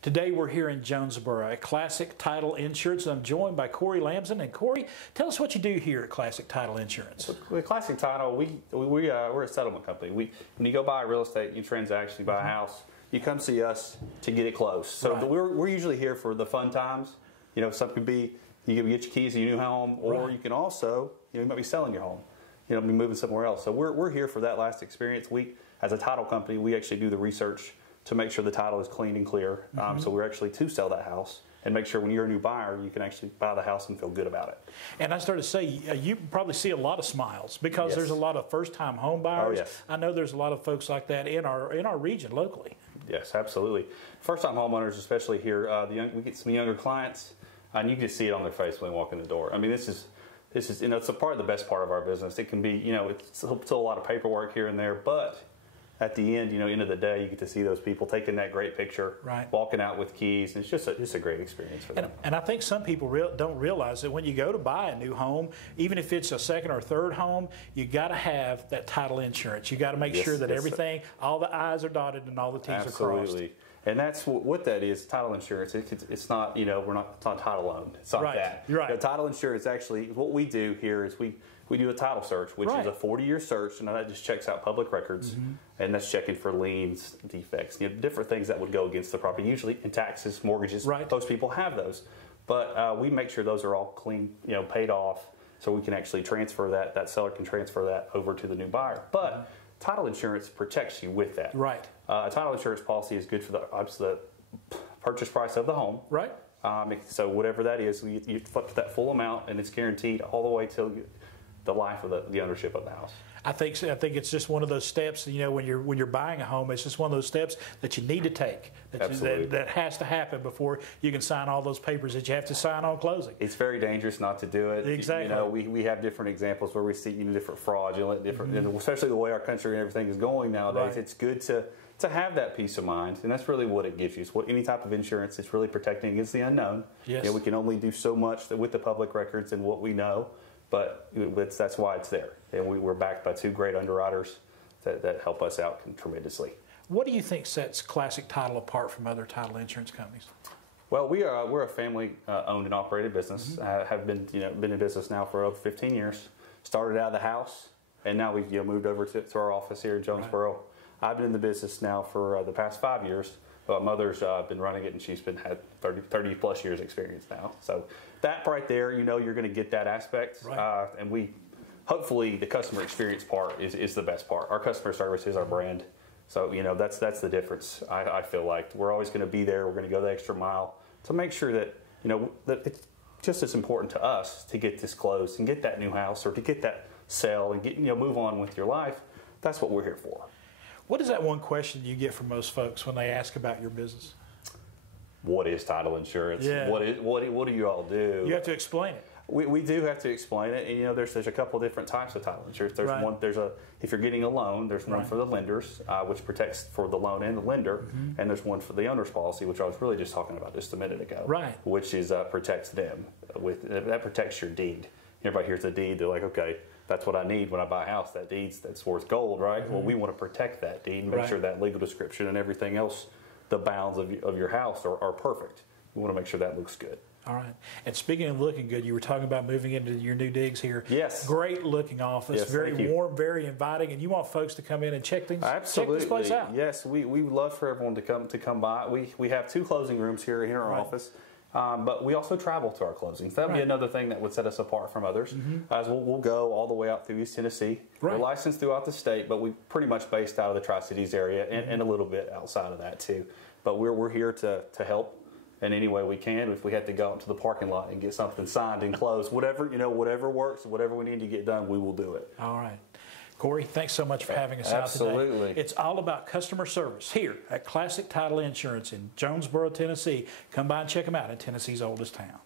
Today we're here in Jonesborough at Classic Title Insurance. I'm joined by Corey Lamson. And Corey, tell us what you do here at Classic Title Insurance. With Classic Title, we're a settlement company. When you go buy real estate, you transact, you buy a house, you come see us to get it closed. So Right. we're usually here for the fun times. You know, some could be you can get your keys to your new home, or Right. you can also, you might be selling your home. Be moving somewhere else. So we're here for that last experience. We, as a title company, we actually do the research to make sure the title is clean and clear. So we're actually to sell that house and make sure when you're a new buyer, you can actually buy the house and feel good about it. And I started to say, you probably see a lot of smiles because Yes. there's a lot of first-time home buyers. Oh, yes. I know there's a lot of folks like that in our region locally. Yes, absolutely. First-time homeowners, especially here, we get some younger clients, and you can see it on their face when they walk in the door. I mean, this is it's a part of the best part of our business. It can be, it's still a lot of paperwork here and there, but at the end, end of the day, you get to see those people taking that great picture, Right. walking out with keys, and it's just a great experience for them. And I think some people don't realize that when you go to buy a new home, even if it's a second or third home, you got to have that title insurance. You got to make Yes, sure that yes, everything, all the I's are dotted and all the T's are crossed. Absolutely. And that's what that is. Title insurance. It's not, it's not title loan. It's not Right. that. You're right. The title insurance actually, what we do here is we do a title search, which Right. is a 40-year search, and that just checks out public records, and that's checking for liens, defects, different things that would go against the property. Usually in taxes, mortgages, Right. most people have those, but we make sure those are all clean, paid off, so we can actually transfer that. That seller can transfer that over to the new buyer. But title insurance protects you with that. Right. A title insurance policy is good for the purchase price of the home. Right. So whatever that is, you flip that full amount, and it's guaranteed all the way till the life of the ownership of the house. I think it's just one of those steps. When you're buying a home, it's just one of those steps that you need to take. That has to happen before you can sign all those papers that you have to sign on closing. It's very dangerous not to do it. Exactly. We have different examples where we see different fraudulent, and especially the way our country and everything is going nowadays. Right. It's good to have that peace of mind, and that's really what it gives you. It's any type of insurance. It's really protecting against the unknown. Yes. We can only do so much with the public records and what we know, but that's why it's there. And we're backed by two great underwriters that help us out tremendously. What do you think sets Classic Title apart from other title insurance companies? Well, we're a family owned and operated business. Have been in business now for over 15 years. Started out of the house, and now we've moved over to our office here in Jonesborough. Right. I've been in the business now for the past 5 years. But mother's been running it, and she's had 30 plus years experience now. So that right there, you're going to get that aspect. Right. And hopefully the customer experience part is the best part. Our customer service is our brand. So, that's the difference. I feel like we're always going to be there. We're going to go the extra mile to make sure that, that it's just as important to us to get this closed and get that new house, or to get that sale and move on with your life. That's what we're here for. What is that one question you get from most folks when they ask about your business? What is title insurance? Yeah. What do you all do? You have to explain it. We do have to explain it, and there's a couple different types of title insurance. There's Right. one. If you're getting a loan, there's one Right. for the lenders, which protects for the loan and the lender, and there's one for the owner's policy, which I was really just talking about just a minute ago. Right. Which is protects them that protects your deed. Everybody hears the deed, they're like, okay, that's what I need when I buy a house. That deed's that's worth gold, right? Well, we want to protect that deed and make Right. sure that legal description and everything else, the bounds of your house are perfect. We want to make sure that looks good. All right. And speaking of looking good, you were talking about moving into your new digs here. Yes. Great looking office, Yes, very thank you. warm, very inviting, and you want folks to come in and check Absolutely. this place out. Yes, we would love for everyone to come by. We have 2 closing rooms here in our Right. office. But we also travel to our closings. That would be Right. another thing that would set us apart from others. As we'll go all the way out through East Tennessee. Right. We're licensed throughout the state, but we're pretty much based out of the Tri-Cities area and a little bit outside of that too. But we're here to help in any way we can. If we have to go out to the parking lot and get something signed and closed, whatever works, whatever we need to get done, we will do it. All right. Corey, thanks so much for having us Absolutely. out today. It's all about customer service here at Classic Title Insurance in Jonesborough, Tennessee. Come by and check them out in Tennessee's oldest town.